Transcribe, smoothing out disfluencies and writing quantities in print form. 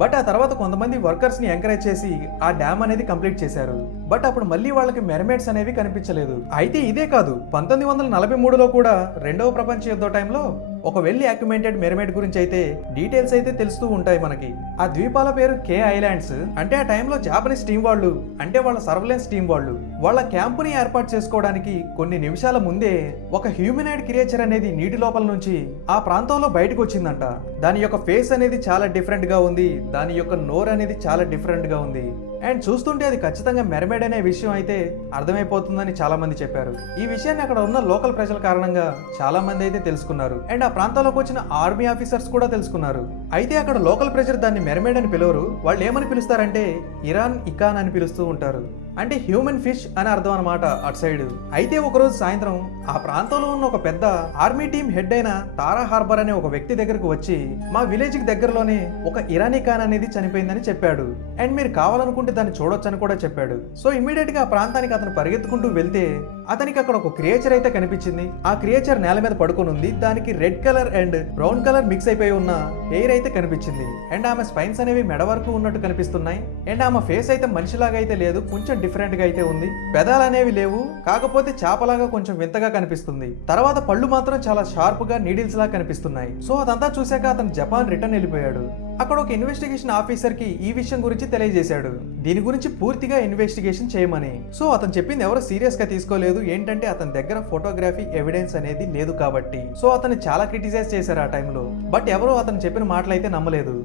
But ఆ తర్వాత కొంతమంది వర్కర్స్ ని ఎంకరేజ్ చేసి ఆ డ్యామ్ అనేది కంప్లీట్ చేశారు. బట్ అప్పుడు మళ్ళీ వాళ్ళకి మెర్మేడ్స్ అనేవి కనిపించలేదు. అయితే ఇదే కాదు, 1943లో కూడా రెండవ ప్రపంచ యుద్ధ టైంలో ఒక వెల్ యాక్యుమెంటెడ్ మెర్మేడ్ గురించి అయితే డీటెయిల్స్ అయితే తెలుస్తూ ఉంటాయి మనకి. ఆ ద్వీపాల పేరు కే ఐలాండ్స్. అంటే ఆ టైంలో జాపనీస్ టీం వాళ్ళు, అంటే వాళ్ళ సర్వలెన్స్ టీం వాళ్ళు, వాళ్ళ క్యాంపుని ఏర్పాటు చేసుకోవడానికి కొన్ని నిమిషాల ముందే ఒక హ్యూమనాయిడ్ క్రియేచర్ అనేది నీటి లోపల నుంచి ఆ ప్రాంతంలో బయటకు వచ్చిందంట. దాని యొక్క ఫేస్ అనేది చాలా డిఫరెంట్ గా ఉంది, దాని యొక్క నోర్ అనేది చాలా డిఫరెంట్ గా ఉంది. అండ్ చూస్తుంటే అది ఖచ్చితంగా మెర్మేడ్ అనే విషయం అయితే అర్థమైపోతుందని చాలా మంది చెప్పారు. ఈ విషయాన్ని అక్కడ ఉన్న లోకల్ ప్రజల కారణంగా చాలా మంది అయితే తెలుసుకున్నారు. అండ్ ఆ ప్రాంతంలోకి వచ్చిన ఆర్మీ ఆఫీసర్స్ కూడా తెలుసుకున్నారు. అయితే అక్కడ లోకల్ ప్రజలు దాన్ని మెర్మేడ్ అని పిలవరు. వాళ్ళు ఏమని పిలుస్తారంటే ఇరాన్ ఇకాన్ అని పిలుస్తూ ఉంటారు. అంటే హ్యూమన్ ఫిష్ అని అర్థం అనమాట అటు సైడ్. అయితే ఒకరోజు సాయంత్రం ఆ ప్రాంతంలో ఉన్న ఒక పెద్ద ఆర్మీ టీం హెడ్ అయిన తారా హార్బర్ అనే ఒక వ్యక్తి దగ్గరకు వచ్చి మా విలేజ్ కి దగ్గరలోనే ఒక ఇరానీ ఖాన్ అనేది చనిపోయిందని చెప్పాడు. అండ్ మీరు కావాలనుకుంటే దాన్ని చూడొచ్చని కూడా చెప్పాడు. సో ఇమీడియట్ గా ఆ ప్రాంతానికి అతను పరిగెత్తుకుంటూ వెళ్తే అతనికి అక్కడ ఒక క్రియేచర్ అయితే కనిపించింది. ఆ క్రియేచర్ నేల మీద పడుకొని ఉంది. దానికి red colour and brown colour mix అయిపోయి ఉన్న హెయిర్ అయితే కనిపించింది. అండ్ ఆమె స్పైన్స్ అనేవి మెడ వరకు ఉన్నట్టు కనిపిస్తున్నాయి. అండ్ ఆమె ఫేస్ అయితే మనిషిలాగా అయితే లేదు, కొంచెం డిఫరెంట్ గా అయితే ఉంది. పెదాలు అనేవి లేవు, కాకపోతే చేపలాగా కొంచెం వింతగా కనిపిస్తుంది. తర్వాత పళ్ళు మాత్రం చాలా షార్ప్ గా నీడిల్స్ లాగా కనిపిస్తున్నాయి. సో అదంతా చూశాక అతను జపాన్ రిటర్న్ వెళ్ళిపోయాడు. అక్కడ ఒక ఇన్వెస్టిగేషన్ ఆఫీసర్ కి ఈ విషయం గురించి తెలియజేశాడు, దీని గురించి పూర్తిగా ఇన్వెస్టిగేషన్ చేయమని. సో అతను చెప్పింది ఎవరు సీరియస్ గా తీసుకోలేదు. ఏంటంటే అతని దగ్గర ఫోటోగ్రఫీ ఎవిడెన్స్ అనేది లేదు కాబట్టి. సో అతను చాలా క్రిటిసైజ్ చేశారు ఆ టైంలో. బట్ ఎవరు అతను చెప్పిన మాటలైతే నమ్మలేదు.